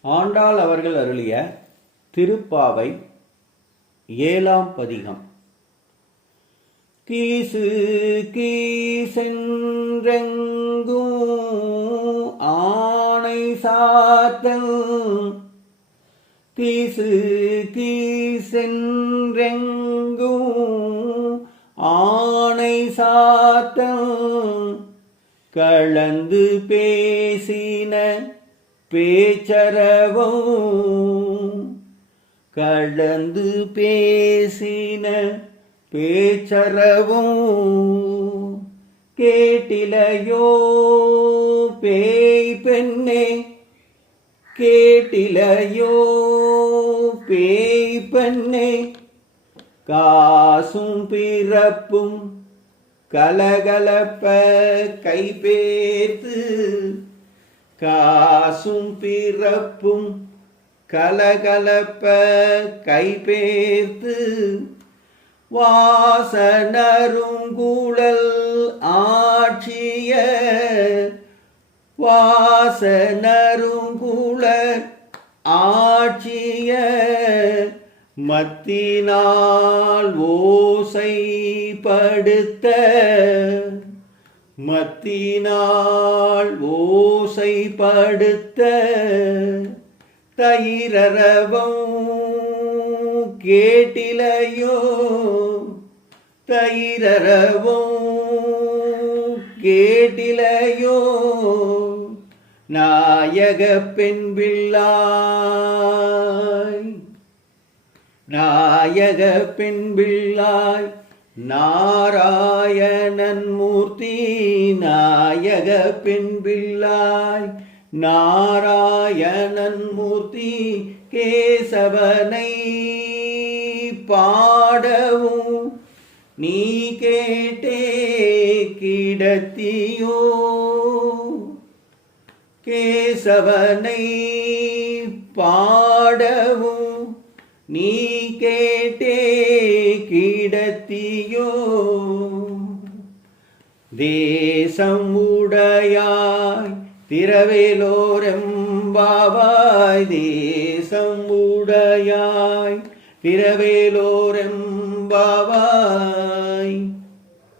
ஆண்டாள் அவர்கள் அருளிய திருப்பாவை ஏழாம் பதிகம். கீசு கீசென்றெங்கும் ஆணை சாத்தல். கீசு கீசென்றெங்கும் ஆணை சாத்தல். கலந்து பேசின பேச்சரவும் கலந்து பேசின பேச்சரவும் கேட்டிலையோ பேய் பெண்ணே கேட்டிலையோ பேய் பெண்ணே. காசும் பிறப்பும் கலகலப்ப கைபேர்த்து காசும் பிறப்பும் கலகலப்ப கைபேர்த்து வாசனருங்குழல் ஆட்சிய வாசனருங்குழல் ஆட்சிய மத்தினால் ஓசைப்படுத்த மத்தினால் ஓசைப்படுத்த தயிரரவம் கேட்டிலையோ? தயிரரவும் கேட்டிலையோ? நாயக பெண் பிள்ளாய் நாயக பெண் பிள்ளாய் நாராயணன் மூர்த்தி நாயக பின்பில்லாய் நாராயணன் மூர்த்தி கேசவனை பாடவும். நீ கேட்டே கிடத்தியோ? கேசவனை பாடவும். நீ கேட்டே கிடத்தியோ? தேசம் உடையாய் திரவேலோரெம்பாவாய் தேசம் உடையாய் திரவேலோரெம்பாவாய்